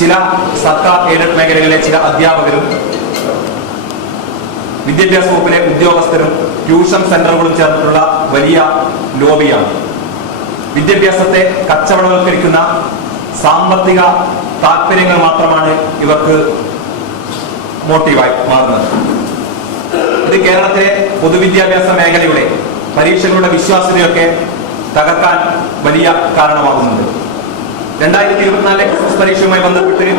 ചില സർക്കാർ എയ്ഡഡ് മേഖലകളിലെ ചില അധ്യാപകരും വിദ്യാഭ്യാസ വകുപ്പിലെ ഉദ്യോഗസ്ഥരും ട്യൂഷൻ സെന്ററുകളും ചേർന്നിട്ടുള്ള വലിയ ലോബിയാണ്. വിദ്യാഭ്യാസത്തെ കച്ചവടവൽക്കരിക്കുന്ന സാമ്പത്തിക താല്പര്യങ്ങൾ മാത്രമാണ് ഇവർക്ക് മോട്ടീവായി മാറുന്നത്. ഇത് കേരളത്തിലെ പൊതുവിദ്യാഭ്യാസ മേഖലയുടെ പരീക്ഷകളുടെ വിശ്വാസ്യതയൊക്കെ തകർക്കാൻ വലിയ കാരണമാകുന്നുണ്ട്. രണ്ടായിരത്തി ഇരുപത്തിനാലിലെ ക്രിസ്മസ് പരീക്ഷയുമായി ബന്ധപ്പെട്ട്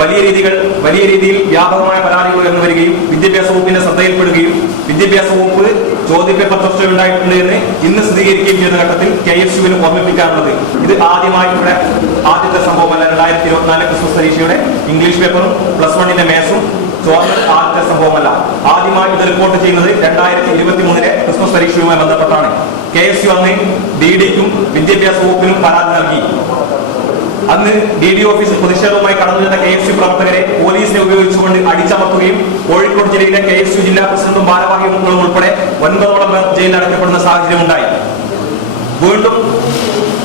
വലിയ രീതികൾ വലിയ രീതിയിൽ വ്യാപകമായ പരാതികൾ ഉയർന്നു വരികയും വിദ്യാഭ്യാസ വകുപ്പിന്റെ ശ്രദ്ധയിൽപ്പെടുകയും വിദ്യാഭ്യാസ വകുപ്പ് ചോദ്യപേപ്പർ ചർച്ച ഉണ്ടായിട്ടുണ്ട് എന്ന് ഇന്ന് സ്ഥിരീകരിക്കുകയും ചെയ്ത ഘട്ടത്തിൽ കെ എസ് യുവിന് ഓർമ്മിപ്പിക്കാറുള്ളത്. ഇത് ആദ്യമായിട്ടുള്ള ആദ്യത്തെ സംഭവമല്ല. രണ്ടായിരത്തി ഇരുപത്തിനാലിലെ ക്രിസ്മസ് പരീക്ഷയുടെ ഇംഗ്ലീഷ് പേപ്പറും പ്ലസ് വണ്ണിന്റെ മേസും ആദ്യത്തെ സംഭവമല്ല. ആദ്യമായി ഇത് റിപ്പോർട്ട് ചെയ്യുന്നത് രണ്ടായിരത്തി ഇരുപത്തി മൂന്നിലെ ക്രിസ്മസ് പരീക്ഷയുമായി ബന്ധപ്പെട്ടാണ്. കെ എസ് യു അന്ന് ഡി ഡിക്കും വിദ്യാഭ്യാസ വകുപ്പിനും പരാതി നൽകി. അന്ന് ഡി ഡി ഓഫീസിൽ പ്രതിഷേധവുമായി കടന്നു ചെന്ന കെ എഫ് സി പ്രവർത്തകരെ പോലീസിനെ ഉപയോഗിച്ചുകൊണ്ട് അടിച്ചമർത്തുകയും കോഴിക്കോട് ജില്ലയിലെ കെ എഫ് സി ജില്ലാ പ്രസിഡന്റും ഭാരവാഹി അംഗങ്ങളും ഉൾപ്പെടെ ഒൻപതോളം പേർ ജയിലിൽ അടയ്ക്കപ്പെടുന്ന സാഹചര്യം ഉണ്ടായി. വീണ്ടും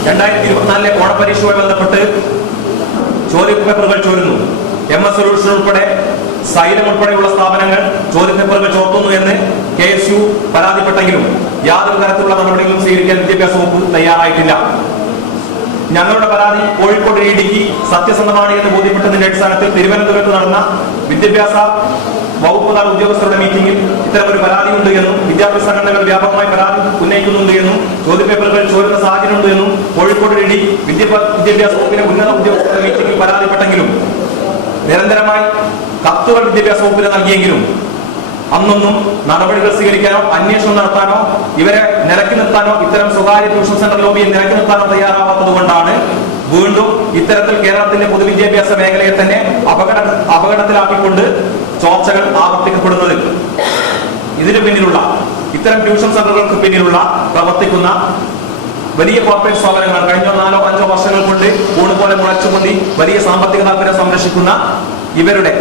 രണ്ടായിരത്തി ഇരുപത്തിനാലിലെ ഓണപരീക്ഷയുമായി ബന്ധപ്പെട്ട് ചോദ്യപേപ്പറുകൾ ചോരുന്നു. എം എസ് സൊല്യൂഷൻ ഉൾപ്പെടെ സൈലം ഉൾപ്പെടെയുള്ള സ്ഥാപനങ്ങൾ ചോദ്യപേപ്പറുകൾ ചോർത്തുന്നു എന്ന് കെ എസ് യു പരാതിപ്പെട്ടെങ്കിലും യാതൊരു തരത്തിലുള്ള നടപടികളും സ്വീകരിക്കാൻ വിദ്യാഭ്യാസ വകുപ്പ് തയ്യാറായിട്ടില്ല. ഞങ്ങളുടെ പരാതി കോഴിക്കോട് ഇടുക്കി സത്യസന്ധമാണ് എന്ന് ബോധ്യപ്പെട്ടതിന്റെ അടിസ്ഥാനത്തിൽ തിരുവനന്തപുരത്ത് നടന്ന വിദ്യാഭ്യാസ വകുപ്പ് തല ഉദ്യോഗസ്ഥരുടെ മീറ്റിംഗിൽ ഇത്തരം ഒരു പരാതിയുണ്ട് എന്നും വിദ്യാഭ്യാസ സംഘടനകൾ വ്യാപകമായി പരാതി ഉന്നയിക്കുന്നുണ്ട് എന്നും ചോദ്യപേപ്പറുകൾ ചോരുന്ന സാഹചര്യമുണ്ട് എന്നും കോഴിക്കോട് ഇടി വിദ്യാഭ്യാസ വകുപ്പിലെ ഉന്നത ഉദ്യോഗസ്ഥരുടെ മീറ്റിംഗിൽ പരാതിപ്പെട്ടെങ്കിലും നിരന്തരമായി കത്തുകൾ വിദ്യാഭ്യാസ വകുപ്പിന് നൽകിയെങ്കിലും അന്നൊന്നും നടപടികൾ സ്വീകരിക്കാനോ അന്വേഷണം നടത്താനോ ഇവരെ നിരക്കി നിർത്താനോ ഇത്തരം സ്വകാര്യ ട്യൂഷൻ സെന്റർ ലോബിയെ നിരക്കി നിർത്താനോ തയ്യാറാവാത്തത് കൊണ്ടാണ് വീണ്ടും ഇത്തരത്തിൽ കേരളത്തിന്റെ പൊതുവിദ്യാഭ്യാസ മേഖലയെ തന്നെ അപകട അപകടത്തിലാക്കിക്കൊണ്ട് ചോർച്ചകൾ ആവർത്തിക്കപ്പെടുന്നത്. ഇതിന് പിന്നിലുള്ള ഇത്തരം ട്യൂഷൻ സെന്ററുകൾക്ക് പിന്നിലുള്ള പ്രവർത്തിക്കുന്ന വലിയ കോർപ്പറേറ്റ് സ്ഥാപനങ്ങൾ കഴിഞ്ഞ നാലോ അഞ്ചോ വർഷങ്ങൾ കൊണ്ട് കൂണ് പോലെ മുളച്ചുപൊന്തി വലിയ സാമ്പത്തിക താല്പര്യം സംരക്ഷിക്കുന്ന ഇവരുടെ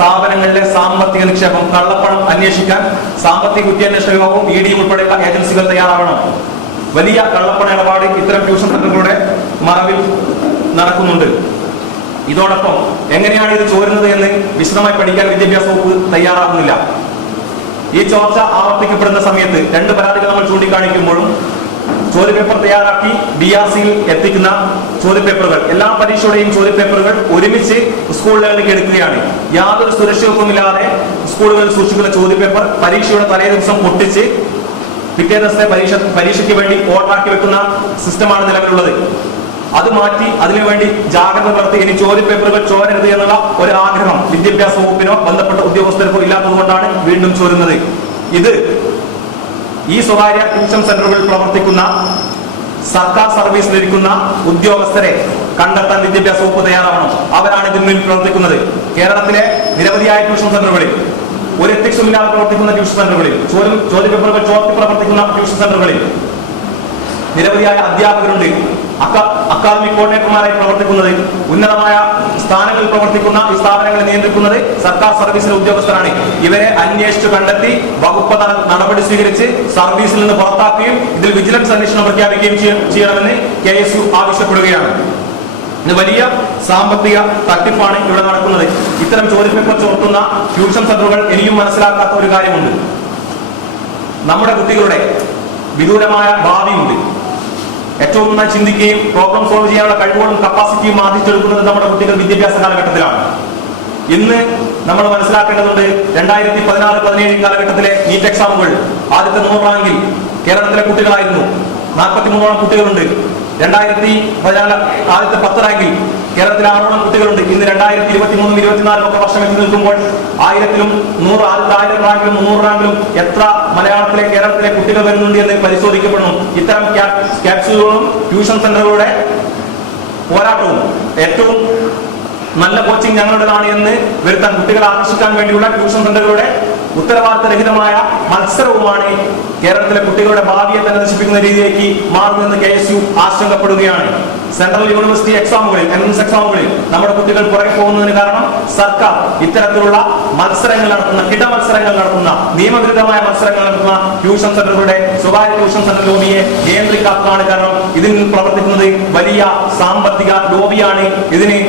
സ്ഥാപനങ്ങളിലെ സാമ്പത്തിക നിക്ഷേപം കള്ളപ്പണം അന്വേഷിക്കാൻ സാമ്പത്തിക കുറ്റാന്വേഷണ വിഭാഗവും ഇ ഡിയും ഉൾപ്പെടെയുള്ള ഏജൻസികൾ തയ്യാറാവണം. വലിയ കള്ളപ്പണ ഇടപാട് ഇത്തരം ട്യൂഷൻ സെന്ററുകളുടെ മറവിൽ നടക്കുന്നുണ്ട്. ഇതോടൊപ്പം എങ്ങനെയാണ് ഇത് ചോരുന്നത് എന്ന് വിശദമായി പഠിക്കാൻ വിദ്യാഭ്യാസ വകുപ്പ് തയ്യാറാകുന്നില്ല. ഈ ചോർച്ച ആവർത്തിക്കപ്പെടുന്ന സമയത്ത് രണ്ട് പരാതികൾ നമ്മൾ ചൂണ്ടിക്കാണിക്കുമ്പോഴും ചോദ്യപേപ്പർ തയ്യാറാക്കി ബി ആർ സിയിൽ എത്തിക്കുന്ന ചോദ്യപേപ്പറുകൾ. എല്ലാ പരീക്ഷയുടെയും ചോദ്യപേപ്പറുകൾ ഒരുമിച്ച് സ്കൂളുകളിലേക്ക് എടുക്കുകയാണ്. യാതൊരു സുരക്ഷിതത്വമില്ലാതെ സ്കൂളുകളിൽ സൂക്ഷിക്കുന്ന ചോദ്യപേപ്പർ പരീക്ഷയുടെ തലേ ദിവസം പൊട്ടിച്ച് പിറ്റേ ദിവസത്തെ പരീക്ഷ പരീക്ഷയ്ക്ക് വേണ്ടി ഓർഡറാക്കി വെക്കുന്ന സിസ്റ്റമാണ് നിലവിലുള്ളത്. അത് മാറ്റി അതിനുവേണ്ടി ജാഗ്രത പുലർത്തി ഇനി ചോദ്യപേപ്പറുകൾ ചോരരുത് എന്നുള്ള ഒരു ആഗ്രഹം വിദ്യാഭ്യാസ വകുപ്പിനോ ബന്ധപ്പെട്ട ഉദ്യോഗസ്ഥർക്കോ ഇല്ലാത്തതുകൊണ്ടാണ് വീണ്ടും ചോരുന്നത്. ഇത് ഈ സ്വകാര്യ ട്യൂഷൻ സെന്ററുകളിൽ പ്രവർത്തിക്കുന്ന സർക്കാർ സർവീസ് ലഭിക്കുന്ന ഉദ്യോഗസ്ഥരെ കണ്ടെത്താൻ വിദ്യാഭ്യാസ വകുപ്പ് തയ്യാറാവണം. അവരാണ് ഇതിന് മുന്നിൽ പ്രവർത്തിക്കുന്നത്. കേരളത്തിലെ നിരവധിയായ ട്യൂഷൻ സെന്ററുകളിൽ ഒരു എത്തിക്സും ഇല്ലാതെ പ്രവർത്തിക്കുന്ന ട്യൂഷൻ സെന്ററുകളിൽ ചോദ്യ പേപ്പറുകൾ ചോർത്തി പ്രവർത്തിക്കുന്ന ട്യൂഷൻ സെന്ററുകളിൽ നിരവധിയായ അധ്യാപകരുണ്ട്. അക്ക- അക്കാദമിക് കോർഡിനേറ്റർമാരായി പ്രവർത്തിക്കുന്നത് ഉന്നതമായ സ്ഥാനങ്ങളിൽ പ്രവർത്തിക്കുന്ന ഈ സ്ഥാപനങ്ങളെ നിയന്ത്രിക്കുന്നത് സർക്കാർ സർവീസിലെ ഉദ്യോഗസ്ഥരാണ്. ഇവരെ അന്വേഷിച്ച് കണ്ടെത്തി വകുപ്പ് നടപടി സ്വീകരിച്ച് സർവീസിൽ നിന്ന് പുറത്താക്കുകയും ഇതിൽ വിജിലൻസ് അന്വേഷണം പ്രഖ്യാപിക്കുകയും ചെയ്യണമെന്ന് കെ എസ് യു ആവശ്യപ്പെടുകയാണ്. ഇത് വലിയ സാമ്പത്തിക തട്ടിപ്പാണ് ഇവിടെ നടക്കുന്നത്. ഇത്തരം ചോദ്യപേപ്പർ ചോർത്തുന്ന ട്യൂഷൻ സെന്ററുകൾ ഇനിയും മനസ്സിലാക്കാത്ത ഒരു കാര്യമുണ്ട്. നമ്മുടെ കുട്ടികളുടെ വിദൂരമായ ഭാവിയുണ്ട്. ഏറ്റവും നന്നായി ചിന്തിക്കുകയും പ്രോബ്ലം സോൾവ് ചെയ്യാനുള്ള കഴിവുകളും കപ്പാസിറ്റിയും ആർജിച്ചെടുക്കുന്നത് നമ്മുടെ കുട്ടികൾ വിദ്യാഭ്യാസ കാലഘട്ടത്തിലാണ്. ഇന്ന് നമ്മൾ മനസ്സിലാക്കേണ്ടതുണ്ട് രണ്ടായിരത്തി പതിനാറ് പതിനേഴ് കാലഘട്ടത്തിലെ നീറ്റ് എക്സാമുകൾ ആദ്യത്തെ നൂറ് റാങ്കിൽ കേരളത്തിലെ കുട്ടികളായിരുന്നു. നാൽപ്പത്തി മൂന്നോളം കുട്ടികളുണ്ട്. രണ്ടായിരത്തി പതിനാല് ആദ്യത്തെ പത്ത് റാങ്കിൽ കേരളത്തിലെ ആറോളം കുട്ടികളുണ്ട് ഇന്ന് രണ്ടായിരത്തി ഇരുപത്തി മൂന്നും ഇരുപത്തിനാലും ഒക്കെ വർഷം എത്തി നിൽക്കുമ്പോൾ ആയിരത്തിലും നൂറ് ആദ്യത്തെ ആയിരം റാങ്കിലും മുന്നൂറ് റാങ്കിലും എത്ര മലയാളത്തിലെ കേരളത്തിലെ കുട്ടികൾ വരുന്നുണ്ട് എന്ന് പരിശോധിക്കപ്പെടുന്നു. ഇത്തരം ക്യാ- ക്യാപ്സ്യൂളുകളും ട്യൂഷൻ സെന്ററുകളുടെ പോരാട്ടവും ഏറ്റവും നല്ല കോച്ചിങ് ഞങ്ങളുടേതാണ് എന്ന് വരുത്താൻ കുട്ടികളെ ആകർഷിക്കാൻ വേണ്ടിയുള്ള ട്യൂഷൻ സെന്ററുകളുടെ ഉത്തരവാദിത്തരഹിതമായ മത്സരവുമാണ് കേരളത്തിലെ കുട്ടികളുടെ ഭാവിയെ തന്നെ നശിപ്പിക്കുന്ന രീതിയിലേക്ക് മാറുമെന്ന് കെ എസ് യു ആശങ്കപ്പെടുകയാണ്. സെൻട്രൽ യൂണിവേഴ്സിറ്റി എക്സാമുകളിൽ എൻട്രൻസ് എക്സാമുകളിൽ നമ്മുടെ കുട്ടികൾ പുറകെ പോകുന്നതിന് കാരണം സർക്കാർ ഇത്തരത്തിലുള്ള മത്സരങ്ങൾ നടത്തുന്ന കിട മത്സരങ്ങൾ നടത്തുന്ന നിയമവിരുദ്ധമായ മത്സരങ്ങൾ നടത്തുന്ന ട്യൂഷൻ സെന്ററുകളുടെ സ്വകാര്യ ട്യൂഷൻ സെന്റർ ലോബിയെ നിയന്ത്രിക്കാത്തതാണ് കാരണം ഇതിൽ പ്രവർത്തിക്കുന്നത് വലിയ സാമ്പത്തിക ലോബിയാണ് ഇതിന്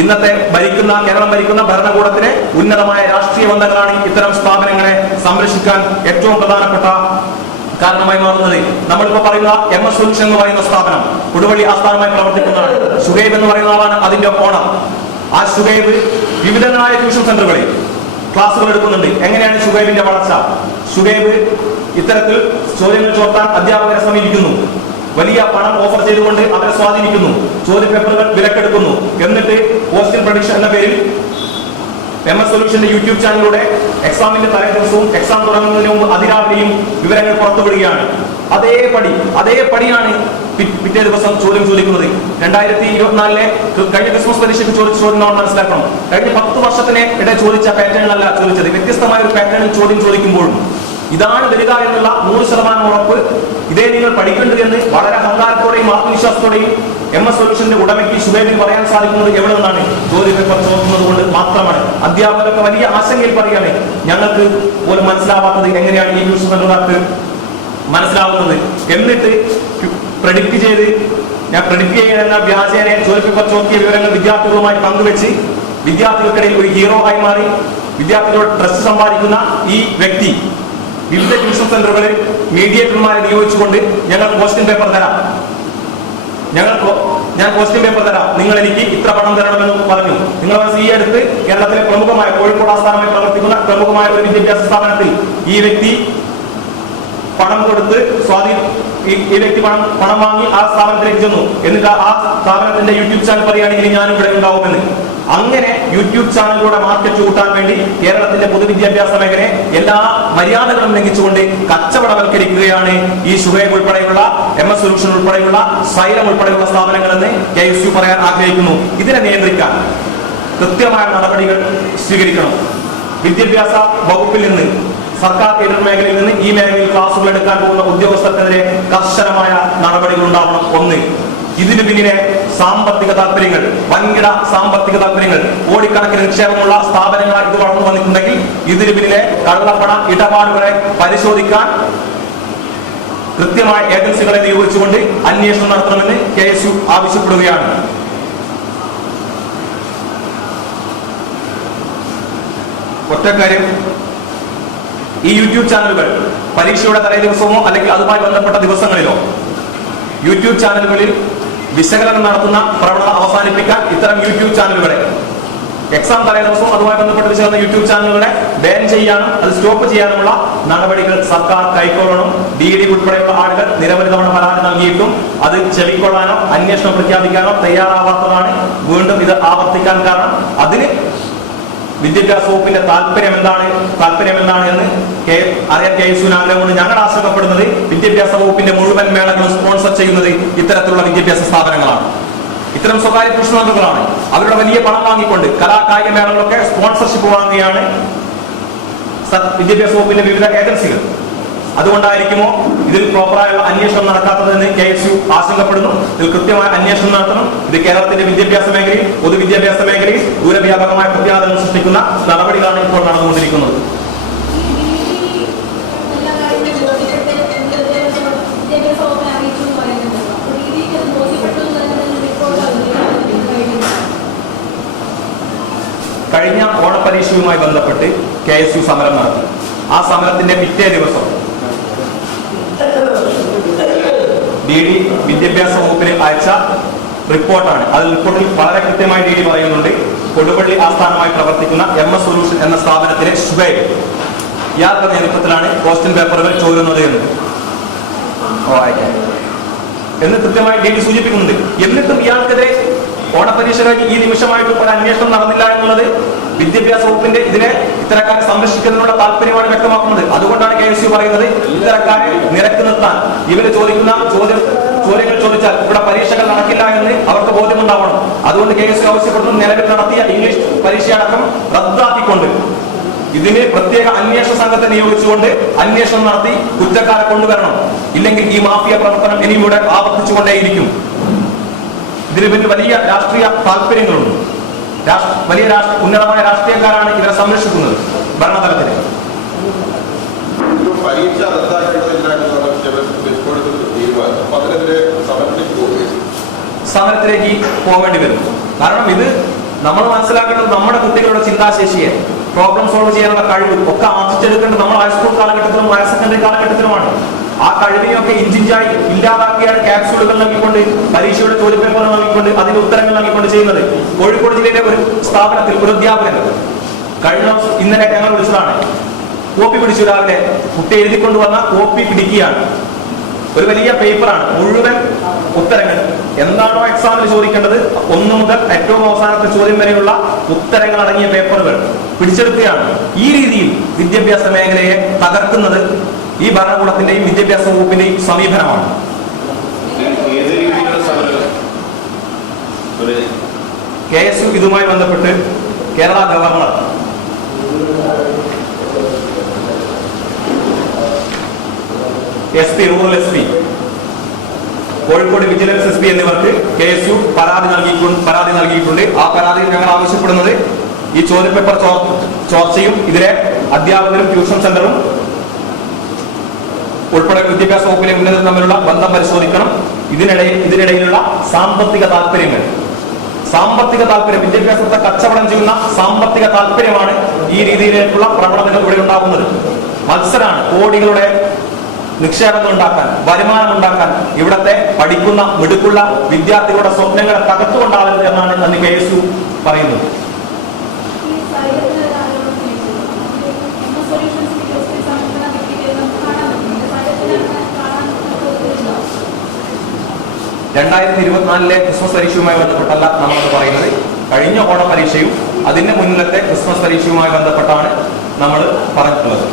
ഇന്നത്തെ ഭരിക്കുന്ന കേരളം ഭരിക്കുന്ന ഭരണകൂടത്തിലെ ഉന്നതമായ രാഷ്ട്രീയ ബന്ധങ്ങളാണ് ഇത്തരം സ്ഥാപനങ്ങളെ സംരക്ഷിക്കാൻ ഏറ്റവും പ്രധാനപ്പെട്ട കാരണമായി മാറുന്നത്. നമ്മളിപ്പോ പറയുന്ന എം എസ് സൊല്യൂഷൻ എന്ന് പറയുന്ന സ്ഥാപനം കൊടുവള്ളി ആസ്ഥാനമായി പ്രവർത്തിക്കുന്നതാണ്. സുഹൈബ് എന്ന് പറയുന്ന ആളാണ് അതിന്റെ ഓണം ആ സുഹൈബ് വിവിധങ്ങളായ ട്യൂഷൻ സെന്ററുകളിൽ ക്ലാസ്സുകൾ എടുക്കുന്നുണ്ട്. എങ്ങനെയാണ് സുഹൈബിന്റെ വളർച്ച? സുഹൈബ് ഇത്തരത്തിൽ ചോദ്യങ്ങൾ ചോർത്താൻ അധ്യാപകരെ സമീപിക്കുന്നു. വലിയ പണം ഓഫർ ചെയ്തുകൊണ്ട് അവരെ സ്വാധീനിക്കുന്നു. ചോദ്യ പേപ്പറുകൾ വിലക്കെടുക്കുന്നു. എന്നിട്ട് പോസ്റ്റൽ പ്രഡിക്ഷൻ എന്ന പേരിൽ എം എസ് സൊല്യൂഷന്റെ യൂട്യൂബ് ചാനലിലൂടെ എക്സാമിന്റെ തലേ ദിവസവും എക്സാം തുടങ്ങുന്നതിന് മുമ്പ് അതിരാവിലെയും വിവരങ്ങൾ പുറത്തുവിടുകയാണ്. അതേപടി അതേപടിയാണ് പിറ്റേ ദിവസം ചോദ്യം ചോദിക്കുന്നത്. രണ്ടായിരത്തി ഇരുപത്തിനാലിലെ കഴിഞ്ഞ ക്രിസ്മസ് പരീക്ഷയ്ക്ക് ചോദിച്ച ചോദ്യം നമ്മൾ മനസ്സിലാക്കണം. കഴിഞ്ഞ പത്ത് വർഷത്തിനെ ഇടെ ചോദിച്ച പാറ്റേണിലല്ല ചോദിച്ചത്. വ്യത്യസ്തമായ ഒരു പാറ്റേണിൽ ചോദ്യം ചോദിക്കുമ്പോഴും ഇതാണ് വരിക എന്നുള്ള നൂറ് ശതമാനം ഉറപ്പ്. ഇതേ നിങ്ങൾ പഠിക്കേണ്ടത് എന്ന് വളരെ അഹങ്കാരത്തോടെയും ആത്മവിശ്വാസത്തോടെയും എം എസ് സൊല്യൂഷന്റെ ഉടമയ്ക്ക് ശുഭേബിന് പറയാൻ സാധിക്കുന്നത് എവിടെ നിന്നാണ്? ജോലി പേപ്പർ ചോദിക്കുന്നത് കൊണ്ട് മാത്രമാണ്. അധ്യാപകർക്ക് വലിയ ആശങ്കയിൽ പറയുകയാണ്. ഞങ്ങൾക്ക് പോലും മനസ്സിലാവാത്തത് എങ്ങനെയാണ് ഈ ന്യൂസ് സെന്ററുകാർക്ക് മനസ്സിലാവുന്നത്? എന്നിട്ട് പ്രഡിക്റ്റ് ചെയ്ത് ഞാൻ പ്രഡിക്റ്റ് ചെയ്യുന്ന വ്യാജേനെ ജോലി പേപ്പർ ചോദിക്കിയ വിവരങ്ങൾ വിദ്യാർത്ഥികളുമായി പങ്കുവെച്ച് വിദ്യാർത്ഥികൾക്കിടയിൽ ഒരു ഹീറോ ആയി മാറി. വിദ്യാർത്ഥികളോട് ട്രസ്റ്റ് സമ്പാദിക്കുന്ന ഈ വ്യക്തി വിവിധ ട്യൂഷൻ സെന്ററുകളിൽ മീഡിയേറ്റർമാരെ നിയോഗിച്ചുകൊണ്ട് ഞങ്ങൾ ക്വസ്റ്റ്യൻ പേപ്പർ തരാം. ഞങ്ങൾ ഞാൻ ക്വസ്റ്റ്യൻ പേപ്പർ തരാം. നിങ്ങൾ എനിക്ക് ഇത്ര പണം തരണമെന്ന് പറഞ്ഞു. നിങ്ങൾ സി ഈ അടുത്ത് കേരളത്തിലെ പ്രമുഖമായ കോഴിക്കോട് ആസ്ഥാനമായി പ്രവർത്തിക്കുന്ന പ്രമുഖമായ ഒരു വിദ്യാഭ്യാസ സ്ഥാപനത്തിൽ ഈ വ്യക്തി പണം കൊടുത്ത് സ്വാധീനം ഈ ഈ വ്യക്തി പണം പണം വാങ്ങി ആ സ്ഥാപനത്തിലേക്ക് ചെന്നു. എന്നിട്ട് ആ സ്ഥാപനത്തിന്റെ യൂട്യൂബ് ചാനൽ പറയുകയാണെങ്കിൽ ഞാനും ഇവിടെ ഉണ്ടാവുമെന്ന്. അങ്ങനെ യൂട്യൂബ് ചാനലിലൂടെ മാർക്കറ്റ് കൂട്ടാൻ വേണ്ടി കേരളത്തിന്റെ പൊതുവിദ്യാഭ്യാസ മേഖലയെ എല്ലാ മര്യാദകളും ലംഘിച്ചുകൊണ്ട് കച്ചവടവൽക്കരിക്കുകയാണ് ഈ ഷുഹൈബ് ഉൾപ്പെടെയുള്ള എം എസ് സൊല്യൂഷൻ ഉൾപ്പെടെയുള്ള സൈലം ഉൾപ്പെടെയുള്ള സ്ഥാപനങ്ങളെന്ന് കെ എസ് യു പറയാൻ ആഗ്രഹിക്കുന്നു. ഇതിനെ നിയന്ത്രിക്കാൻ കൃത്യമായ നടപടികൾ സ്വീകരിക്കണം. വിദ്യാഭ്യാസ വകുപ്പിൽ നിന്ന് സർക്കാർ കേരള മേഖലയിൽ നിന്ന് ഈ മേഖലയിൽ ക്ലാസുകൾ എടുക്കാൻ പോകുന്ന ഉദ്യോഗസ്ഥർക്കെതിരെ കർശനമായ നടപടികൾ ഉണ്ടാവണം. ഒന്ന് ഇതിനു പിന്നിലെ സാമ്പത്തിക താല്പര്യങ്ങൾ വൻകിട സാമ്പത്തിക താല്പര്യങ്ങൾ കോടിക്കണക്കിന് നിക്ഷേപമുള്ള സ്ഥാപനങ്ങൾ ഇത് വളർന്നു വന്നിട്ടുണ്ടെങ്കിൽ ഇതിന് പിന്നിലെ കള്ളപ്പണ ഇടപാടുകളെ പരിശോധിക്കാൻ കൃത്യമായ ഏജൻസികളെ നിയോഗിച്ചുകൊണ്ട് അന്വേഷണം നടത്തണമെന്ന് കെ എസ് യു ആവശ്യപ്പെടുകയാണ്. ഒറ്റക്കാര്യം ഈ യൂട്യൂബ് ചാനലുകൾ പരീക്ഷയുടെ തലേ ദിവസമോ അല്ലെങ്കിൽ അതുമായി ബന്ധപ്പെട്ട ദിവസങ്ങളിലോ യൂട്യൂബ് ചാനലുകളിൽ വിശകലനം നടത്തുന്ന പ്രവണത അവസാനിപ്പിക്കാൻ ഇത്തരം യൂട്യൂബ് ചാനലുകളെ. എക്സാം തലേ ദിവസവും അതുമായി ബന്ധപ്പെട്ട് ചേർന്ന യൂട്യൂബ് ചാനലുകളെ ബാൻ ചെയ്യാനും അത് സ്റ്റോപ്പ് ചെയ്യാനുമുള്ള നടപടികൾ സർക്കാർ കൈക്കൊള്ളണം. ഡി ഡി ഉൾപ്പെടെയുള്ള ആളുകൾ നിരവധി തവണ പരാതി നൽകിയിട്ടും അത് ചെവിക്കൊള്ളാനോ അന്വേഷണം പ്രഖ്യാപിക്കാനോ തയ്യാറാവാത്തതാണ്. വീണ്ടും ഇത് ആവർത്തിക്കാൻ കാരണം. അതിന് വിദ്യാഭ്യാസ വകുപ്പിന്റെ താല്പര്യം എന്താണ് താല്പര്യം എന്താണ് എന്ന് അറിയാൻ കെ എസ് ആഗ്രഹമുണ്ട്. ഞങ്ങൾ ആശ്രയപ്പെടുന്നത് വിദ്യാഭ്യാസ വകുപ്പിന്റെ മുഴുവൻ മേളകളും സ്പോൺസർ ചെയ്യുന്നത് ഇത്തരത്തിലുള്ള വിദ്യാഭ്യാസ സ്ഥാപനങ്ങളാണ്. ഇത്തരം സ്വകാര്യ പ്രശ്നങ്ങളാണ് അവരുടെ വലിയ പണം വാങ്ങിക്കൊണ്ട് കലാകായിക മേളകളൊക്കെ സ്പോൺസർഷിപ്പ് വാങ്ങുകയാണ് വിദ്യാഭ്യാസ വകുപ്പിന്റെ വിവിധ ഏജൻസികൾ. അതുകൊണ്ടായിരിക്കുമോ ഇതിൽ പ്രോപ്പറായുള്ള അന്വേഷണം നടക്കാത്തതെന്ന് കെ എസ് യു ആശങ്കപ്പെടുന്നു. ഇതിൽ കൃത്യമായ അന്വേഷണം നടത്തണം. ഇത് കേരളത്തിന്റെ വിദ്യാഭ്യാസ മേഖലയിൽ പൊതുവിദ്യാഭ്യാസ മേഖലയിൽ ദൂരവ്യാപകമായ പ്രത്യാഘാതം സൃഷ്ടിക്കുന്ന നടപടികളാണ് ഇപ്പോൾ നടന്നുകൊണ്ടിരിക്കുന്നത്. കഴിഞ്ഞ ഓണപരീക്ഷയുമായി ബന്ധപ്പെട്ട് കെ എസ് യു സമരം നടത്തി. ആ സമരത്തിന്റെ പിറ്റേ ദിവസം ഡി വിദ്യാഭ്യാസ വകുപ്പിന് അയച്ച റിപ്പോർട്ടാണ്. അത് റിപ്പോർട്ടിൽ വളരെ കൃത്യമായി ഡി ഡി പറയുന്നുണ്ട്. കൊടുവള്ളി ആസ്ഥാനമായി പ്രവർത്തിക്കുന്ന എം എസ് സൊല്യൂഷൻ എന്ന സ്ഥാപനത്തിലെ ഷുബൈബ് ഇയാളുടെ നേതൃത്വത്തിലാണ് ക്വസ്റ്റ്യൻ പേപ്പറുകൾ ചോരുന്നത് എന്ന്. എന്ന് കൃത്യമായി ഡി ഡി സൂചിപ്പിക്കുന്നുണ്ട്. എന്നിട്ടും ഇയാൾക്കെതിരെ ഓണപരീക്ഷ കഴിഞ്ഞ് ഈ നിമിഷമായിട്ട് ഒരു അന്വേഷണം നടന്നില്ല എന്നുള്ളത് വിദ്യാഭ്യാസ വകുപ്പിന്റെ ഇതിനെ ഇത്തരക്കാരെ സംരക്ഷിക്കുന്നതിനുള്ള താല്പര്യമാണ് വ്യക്തമാക്കുന്നത്. അതുകൊണ്ടാണ് കെ എസ് യു പറയുന്നത് ഇത്തരക്കാരെ നിരക്ക് നിർത്താൻ. ഇവർ ചോദിക്കുന്ന ചോദ്യം ചോദ്യങ്ങൾ ചോദിച്ചാൽ ഇവിടെ പരീക്ഷകൾ നടക്കില്ല എന്ന് അവർക്ക് ബോധ്യമുണ്ടാവണം. അതുകൊണ്ട് കെ എസ് യു ആവശ്യപ്പെടുന്നു നിലവിൽ നടത്തിയ ഇംഗ്ലീഷ് പരീക്ഷയടക്കം റദ്ദാക്കിക്കൊണ്ട് ഇതിന് പ്രത്യേക അന്വേഷണ സംഘത്തെ നിയോഗിച്ചുകൊണ്ട് അന്വേഷണം നടത്തി കുറ്റക്കാരെ കൊണ്ടുവരണം. ഇല്ലെങ്കിൽ ഈ മാഫിയ പ്രവർത്തനം ഇനിയും ഇവിടെ ആവർത്തിച്ചുകൊണ്ടേയിരിക്കും. ഇതിന് പിന്നിൽ വലിയ രാഷ്ട്രീയ താല്പര്യങ്ങളുണ്ട്. വലിയ ഉന്നതമായ രാഷ്ട്രീയക്കാരാണ് ഇവരെ സംരക്ഷിക്കുന്നത് ഭരണതലത്തിൽ പരീക്ഷ സമരത്തിലേക്ക് പോകേണ്ടി വരും. കാരണം ഇത് നമ്മൾ മനസ്സിലാക്കേണ്ടത് നമ്മുടെ കുട്ടികളുടെ ചിന്താശേഷിയെ പ്രോബ്ലം സോൾവ് ചെയ്യാനുള്ള കഴിവ് ഒക്കെ ആർജിച്ചെടുക്കേണ്ടത് നമ്മൾ ഹൈസ്കൂൾ കാലഘട്ടത്തിലും ഹയർ സെക്കൻഡറി കാലഘട്ടത്തിലുമാണ്. ആ കഴിവിനെയൊക്കെ ഇഞ്ചിഞ്ചായി ഇല്ലാതാക്കിയാണ് ക്യാപ്സ്യൂളുകൾ നൽകിക്കൊണ്ട് പരീക്ഷയുടെ ചോദ്യപേപ്പറുകൾ നൽകിക്കൊണ്ട് അതിന്റെ ഉത്തരങ്ങൾ നൽകിക്കൊണ്ട് ചെയ്യുന്നത് കോഴിക്കോട് ജില്ലയിലെ ഒരു സ്ഥാപനത്തിൽ ഒരു അധ്യാപകൻ. കഴിഞ്ഞ ഇന്നലെ ഞങ്ങൾ വിളിച്ചതാണ്. കോപ്പി പിടിച്ചു രാവിലെ. കുട്ടി എഴുതിക്കൊണ്ട് വന്ന കോപ്പി പിടിക്കുകയാണ് ഒരു വലിയ പേപ്പറാണ്. മുഴുവൻ ഉത്തരങ്ങൾ. എന്താണോ എക്സാമിന് ചോദിക്കേണ്ടത്? ഒന്ന് മുതൽ ഏറ്റവും അവസാനത്തെ ചോദ്യം വരെയുള്ള ഉത്തരങ്ങൾ അടങ്ങിയ പേപ്പറുകൾ പിടിച്ചെടുക്കുകയാണ്. ഈ രീതിയിൽ വിദ്യാഭ്യാസ മേഖലയെ തകർക്കുന്നത് ഈ ഭരണകൂടത്തിന്റെയും വിദ്യാഭ്യാസ വകുപ്പിന്റെയും സമീപനമാണ്. കെ എസ് യു ഇതുമായി ബന്ധപ്പെട്ട് Kerala governor S P rural S P Kozhikode vigilance S P എന്നിവർക്ക് കെ എസ് യു പരാതി നൽകിയിട്ടുണ്ട് പരാതി നൽകിയിട്ടുണ്ട്. ആ പരാതി ഞങ്ങൾ ആവശ്യപ്പെടുന്നത് ഈ ചോദ്യപേപ്പർ ചോർച്ചയും ഇതിലെ അധ്യാപകരും ട്യൂഷൻ സെന്ററും ഉൾപ്പെടെ വിദ്യാഭ്യാസ വകുപ്പിലെ ഉന്നതർ തമ്മിലുള്ള ബന്ധം പരിശോധിക്കണം. ഇതിനിടയിൽ ഇതിനിടയിലുള്ള സാമ്പത്തിക താല്പര്യങ്ങൾ സാമ്പത്തിക താല്പര്യം വിദ്യാഭ്യാസത്തെ കച്ചവടം ചെയ്യുന്ന സാമ്പത്തിക താല്പര്യമാണ് ഈ രീതിയിലേക്കുള്ള പ്രവണതകൾ ഇവിടെ ഉണ്ടാകുന്നത്. മത്സരമാണ് കോടികളുടെ നിക്ഷേപങ്ങൾ ഉണ്ടാക്കാൻ വരുമാനം ഉണ്ടാക്കാൻ ഇവിടത്തെ പഠിക്കുന്ന മിടുക്കുള്ള വിദ്യാർത്ഥികളുടെ സ്വപ്നങ്ങളെ തകർത്തുകൊണ്ടാവരുത് എന്നാണ് അന്ന് കേസു പറയുന്നത് ഈ സാഹചര്യത്തിൽ ഒരു ആരോപണം ഉന്നയിച്ചിരുന്നു. എം എസ് സൊല്യൂഷൻസിന്റെ കേസിൽ സമർപ്പണം കിട്ടിയിട്ട് നമുക്ക് കാണാൻ പറ്റും. സാഹചര്യത്തിൽ അങ്ങനെ കാണാൻ പറ്റുന്നുണ്ടോ? രണ്ടായിരത്തി ഇരുപത്തിനാലിലെ ക്രിസ്മസ് പരീക്ഷയുമായി ബന്ധപ്പെട്ടല്ല നമ്മളത് പറയുന്നത്. കഴിഞ്ഞ ഓണ പരീക്ഷയും അതിന്റെ മുന്നിലത്തെ ക്രിസ്മസ് പരീക്ഷയുമായി ബന്ധപ്പെട്ടാണ് നമ്മൾ പറഞ്ഞിട്ടുള്ളത്.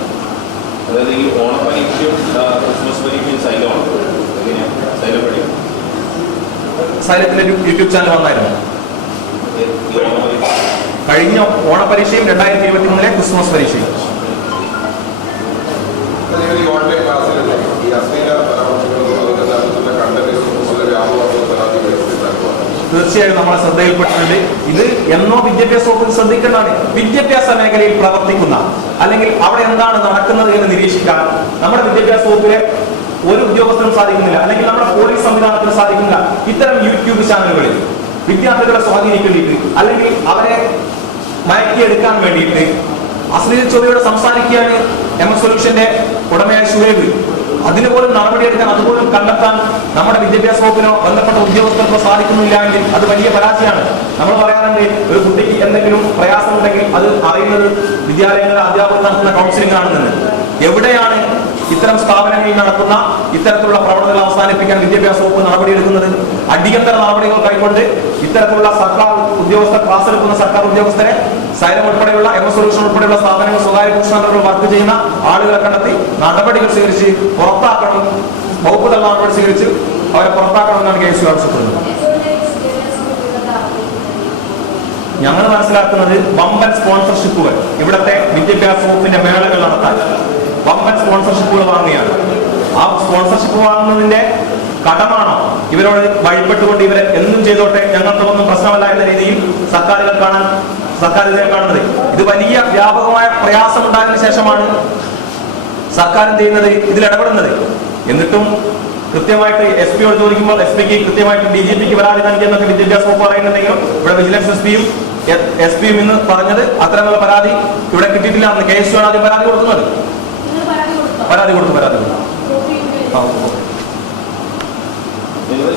അതായത് ഈ ഓണപരീക്ഷയും ആ, ക്രിസ്മസ് പരീക്ഷയും സൈലമാണ് എങ്ങനെയാണ് സൈലത്തിന്റെ യൂട്യൂബ് ചാനൽ വന്നായിരുന്നു. കഴിഞ്ഞ ഓണപരീക്ഷയും രണ്ടായിരത്തി ഇരുപത്തി മൂന്നിലെ ക്രിസ്മസ് പരീക്ഷയും ഓൺലൈൻ ക്ലാസ്സിലല്ലേ ഈ അശ്ലീല പരാമർശങ്ങളും അതുപോലെ തന്നെ കണ്ടന്റുകളും വളരെ വ്യാപകമായിട്ടുള്ള പരാതി വരുത്തിയിട്ടുണ്ടാകും തീർച്ചയായും നമ്മളെ ശ്രദ്ധയിൽപ്പെട്ടിട്ടുണ്ട്. ഇത് എന്നോ വിദ്യാഭ്യാസ വകുപ്പ് ശ്രദ്ധിക്കേണ്ടതാണ്. വിദ്യാഭ്യാസ മേഖലയിൽ പ്രവർത്തിക്കുന്ന അല്ലെങ്കിൽ അവിടെ എന്താണ് നടക്കുന്നത് എന്ന് നിരീക്ഷിക്കാൻ നമ്മുടെ വിദ്യാഭ്യാസ വകുപ്പിലെ ഒരു ഉദ്യോഗസ്ഥനും സാധിക്കുന്നില്ല. അല്ലെങ്കിൽ നമ്മുടെ പോലീസ് സംവിധാനത്തിന് സാധിക്കുന്നില്ല. ഇത്തരം യൂട്യൂബ് ചാനലുകളിൽ വിദ്യാർത്ഥികളെ സ്വാധീനിക്കേണ്ടിയിട്ട് അല്ലെങ്കിൽ അവരെ മയക്കിയെടുക്കാൻ വേണ്ടിയിട്ട് അശ്ലീല ചോദ്യയോട് സംസാരിക്കുകയാണ് എം എസ് സൊല്യൂഷന്റെ ഉടമയായ ഷുഹേബ് അതിന് പോലും നടപടിയെടുക്കാൻ അതുപോലും കണ്ടെത്താൻ നമ്മുടെ വിദ്യാഭ്യാസ വകുപ്പിനോ ബന്ധപ്പെട്ട ഉദ്യോഗസ്ഥർക്കോ സാധിക്കുന്നില്ല എങ്കിൽ അത് വലിയ പരാജയമാണ്. നമ്മൾ പറയാറുണ്ട് ഒരു കുട്ടിക്ക് എന്തെങ്കിലും പ്രയാസമുണ്ടെങ്കിൽ അത് അറിയുന്നത് വിദ്യാലയങ്ങളുടെ അധ്യാപകർ നടത്തുന്ന കൗൺസിലിംഗ് ആണെന്ന്. എവിടെയാണ് ഇത്തരം സ്ഥാപനങ്ങളിൽ നടക്കുന്ന ഇത്തരത്തിലുള്ള പ്രവണതകൾ അവസാനിപ്പിക്കാൻ വിദ്യാഭ്യാസ വകുപ്പ് നടപടിയെടുക്കുന്നത് അടിയന്തര നടപടികൾ കൈക്കൊണ്ട് ഇത്തരത്തിലുള്ള സർക്കാർ ഉദ്യോഗസ്ഥർ ക്ലാസ് എടുക്കുന്ന സർക്കാർ ഉദ്യോഗസ്ഥരെ സൈലം ഉൾപ്പെടെയുള്ള എം എസ് സൊല്യൂഷൻ ഉൾപ്പെടെയുള്ള സ്ഥാപനങ്ങൾ സ്വകാര്യ ട്യൂഷനുകൾ വർക്ക് ചെയ്യുന്ന ആളുകളെ കണ്ടെത്തി നടപടികൾ സ്വീകരിച്ച് പുറത്താക്കണം വകുപ്പ് തല നടപടി സ്വീകരിച്ച് അവരെ പുറത്താക്കണം എന്നാണ് കെ യു ആവശ്യപ്പെടുന്നത്. ഞങ്ങൾ മനസ്സിലാക്കുന്നത് വമ്പൻ സ്പോൺസർഷിപ്പുകൾ ഇവിടുത്തെ വിദ്യാഭ്യാസ വകുപ്പിന്റെ മേളകൾ നടത്താൻ. വമ്പൻ സ്പോൺസർഷിപ്പുകൾ വാങ്ങുകയാണ്. ആ സ്പോൺസർഷിപ്പ് വാങ്ങുന്നതിന്റെ കടമാണോ? ഇവരോട് വഴിപ്പെട്ടുകൊണ്ട് ഇവരെ എന്തും ചെയ്തോട്ടെ? ഞങ്ങൾക്ക് ഒന്നും പ്രശ്നമല്ല എന്ന രീതിയിൽ സർക്കാരുകൾ കാണാൻ സർക്കാർ ഇതിനെ കാണുന്നത്. ഇത് വലിയ വ്യാപകമായ പ്രയാസം ഉണ്ടായതിനു ശേഷമാണ് സർക്കാർ എന്ത് ചെയ്യുന്നത്? ഇതിൽ ഇടപെടുന്നത്. എന്നിട്ടും കൃത്യമായിട്ട് എസ് പിയോട് ചോദിക്കുമ്പോൾ എസ് പിക്ക് കൃത്യമായിട്ട് ഡി ജി പിക്ക് പരാതി നൽകിയെന്നൊക്കെ വിദ്യാഭ്യാസ വകുപ്പ് പറയുന്നുണ്ടെങ്കിലും ഇവിടെ വിജിലൻസ് എസ് പിയും എസ് പിയും ഇന്ന് പറഞ്ഞത് അത്തരമുള്ള പരാതി ഇവിടെ കിട്ടിയിട്ടില്ല എന്ന് കെ എസ് ആദ്യം പരാതി കൊടുക്കുന്നത്. പരാതി കൊടുത്ത് പരാതി കൊടുത്തു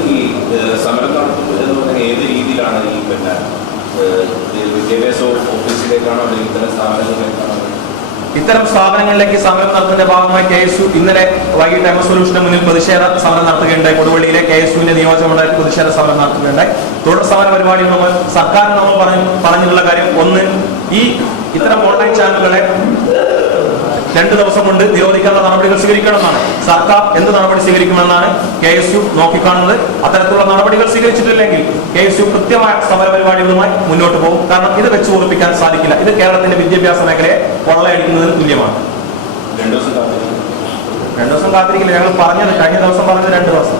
ഈ ഏഹ്, സമരം നടത്തുന്നത് എന്ന് പറഞ്ഞാൽ ഏത് രീതിയിലാണ് ഈ പിന്നെ ഏഹ്, ഈ വിദ്യാഭ്യാസ ഓഫീസിലേക്കാണോ അല്ലെങ്കിൽ ഇത്തരം സ്ഥാപനങ്ങളിലേക്കാണോ? ഇത്തരം സ്ഥാപനങ്ങളിലേക്ക് സമരം നടത്തുന്നതിന്റെ ഭാഗമായി കെ എസ് യു ഇന്നലെ വൈകിട്ട് എം എസ് സൊല്യൂഷന് മുന്നിൽ പ്രതിഷേധ സമരം നടത്തുകയുണ്ടായി. കൊടുവള്ളിയിലെ കെ എസ് യുവിന്റെ നിയോജകമണ്ഡലത്തിൽ പ്രതിഷേധ സമരം നടത്തുകയുണ്ടായി. തുടർ സമര പരിപാടിയിൽ നമ്മൾ സർക്കാർ നമ്മൾ പറഞ്ഞു പറഞ്ഞിട്ടുള്ള കാര്യം ഒന്ന് ഈ ഇത്തരം ഓൺലൈൻ ചാനലുകളെ രണ്ട് ദിവസം കൊണ്ട് നിരോധിക്കാനുള്ള നടപടികൾ സ്വീകരിക്കണമെന്നാണ്. സർക്കാർ എന്ത് നടപടി സ്വീകരിക്കുമെന്നാണ് കെ എസ് യു നോക്കിക്കാണുന്നത്. അത്തരത്തിലുള്ള നടപടികൾ സ്വീകരിച്ചിട്ടില്ലെങ്കിൽ കെ എസ് യു കൃത്യമായ സമര പരിപാടികളുമായി മുന്നോട്ട് പോകും. കാരണം ഇത് വെച്ച് ഓർപ്പിക്കാൻ സാധിക്കില്ല. ഇത് കേരളത്തിന്റെ വിദ്യാഭ്യാസ മേഖലയെ കൊള്ളയടിക്കുന്നതിന് തുല്യമാണ്. രണ്ടു ദിവസം രണ്ടു ദിവസം കാത്തിരിക്കില്ല. ഞങ്ങൾ പറഞ്ഞത് കഴിഞ്ഞ ദിവസം പറഞ്ഞത് രണ്ട് ദിവസം.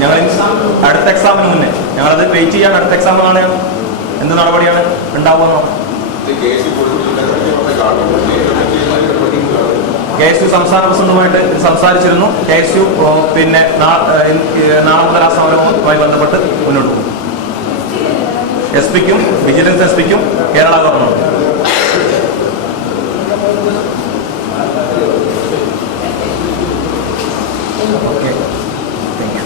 ഞങ്ങൾ അടുത്ത എക്സാമിന് മുന്നേ. ഞങ്ങളത് വെയിറ്റ് ചെയ്യാൻ അടുത്ത എക്സാമിനാണ് എന്ത് നടപടിയാണ് ഉണ്ടാവുക കെ എസ് യു സംസ്ഥാന പ്രസിഡന്റുമായിട്ട് സംസാരിച്ചിരുന്നു കെ എസ് യു പിന്നെ നാളെ മുതൽ ആ സമരവുമായി ബന്ധപ്പെട്ട് മുന്നോട്ട് പോകും. എസ് പിക്കും വിജിലൻസ് എസ് പിക്കും കേരള ഗവർണറും. ഓക്കെ. Thank you